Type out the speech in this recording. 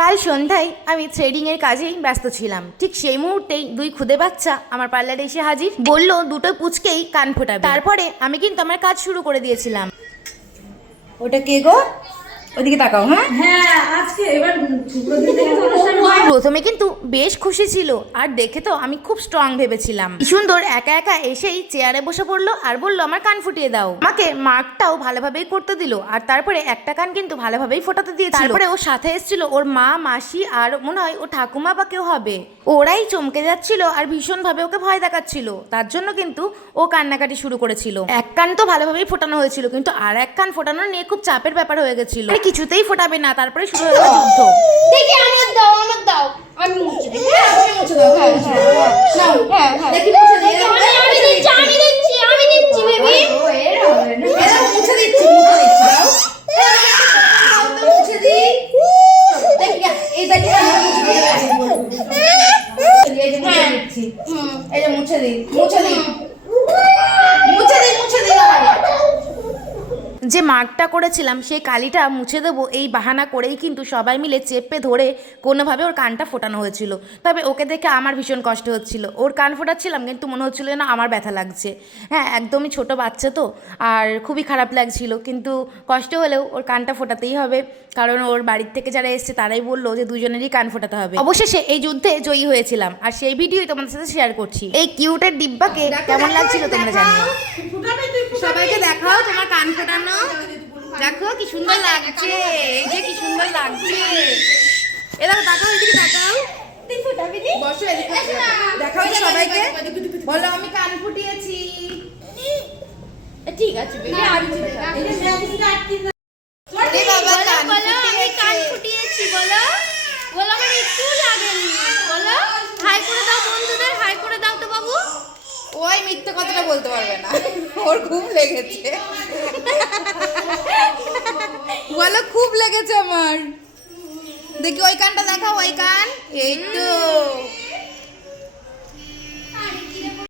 কাল সন্ধ্যায় আমি থ্রেডিংয়ের কাজেই ব্যস্ত ছিলাম। ঠিক সেই মুহূর্তেই দুই খুদে বাচ্চা আমার পার্লারে এসে হাজির। বলল দুটো পুচকেই কান ফোটাবে। তারপরে আমি কিন্তু আমার কাজ শুরু করে দিয়েছিলাম। ওটা কে গো? ওদিকে তাকাও। হ্যাঁ আজকে এবার প্রথমে কিন্তু বেশ খুশি ছিল, আর দেখে তো আমি খুব স্ট্রং ভেবেছিলাম। কি সুন্দর একা একা এসেই চেয়ারে বসে পড়লো আর বললো আমার কান ফুটিয়ে দাও। আমাকে মার্কটাও ভালোভাবেই করতে দিল, আর তারপরে একটা কান কিন্তু ভালোভাবেই ফোটাতে দিয়েছিল। তারপরে ওর সাথে এসেছিল ওর মা, মাসি আর মনে হয় ও ঠাকুমা বা কেউ হবে। ওরাই চমকে যাচ্ছিল আর ভীষণ ভাবে ওকে ভয় দেখাচ্ছিল। তার জন্য কিন্তু ও কান্নাকাটি শুরু করেছিল। এক কান তো ভালোভাবেই ফোটানো হয়েছিল, কিন্তু আর এক কান ফোটানো নিয়ে খুব চাপের ব্যাপার হয়ে গেছিল। কিছুতেই ফোটাবে না, তারপরে শুরু হয়ে গেল যুদ্ধ। দেখি আমার দাও আমি মুছে দিই। তুমি মুছে দাও। নাও দেখি মুছে দিই। আমি দিচ্ছি বেবি। এরা মুছে দিচ্ছি দাও। মুছে দিই। দেখি এই দেখি এই যে মুছে দিচ্ছি। এই যে মুছে দিই। যে মার্কটা করেছিলাম সেই কালিটা মুছে দেবো এই বাহানা করেই কিন্তু সবাই মিলে চেপে ধরে কোনোভাবে ওর কানটা ফোটানো হয়েছিল। তবে ওকে দেখে আমার ভীষণ কষ্ট হচ্ছিল। ওর কান ফোটাচ্ছিলাম কিন্তু মনে হচ্ছিল না আমার ব্যথা লাগছে। হ্যাঁ, একদমই ছোট বাচ্চা তো, আর খুবই খারাপ লাগছিল, কিন্তু কষ্ট হলেও ওর কানটা ফোটাতেই হবে, কারণ ওর বাড়ির থেকে যারা এসছে তারাই বললো যে দুজনেরই কান ফোটাতে হবে। অবশেষে এই যুদ্ধে জয়ী হয়েছিলাম, আর সেই ভিডিওই তোমাদের সাথে শেয়ার করছি। এই কিউটের ডিব্বাকে কেমন লাগছিল তোমরা জানিও। সবাইকে দেখাও তোমার কান ফোটানো। দেখো কি সুন্দর লাগছে। এই যে কি সুন্দর লাগছে। এরা তাকাও, এদিকে তাকাও। তুই ফোটাবি দি? বসো এদিকে। দেখাও তো সবাইকে। বলো আমি কান ফুটিয়েছি। ঠিক আছে বেবি আমি এই বাবা কান বলো আমি কান ফুটিয়েছে। ফুটিয়েছি। বলো আমার একটু লাগেনি। বলো হাই করে দাও বন্ধুদের, হাই করে দাও তো বাবু। ওই মিথ্যে কথাটা বলতে পারবে না, ওর খুব লেগেছে। বলো খুব লেগেছে আমার। দেখি ওই কানটা দেখাও, ওই কান। এই তো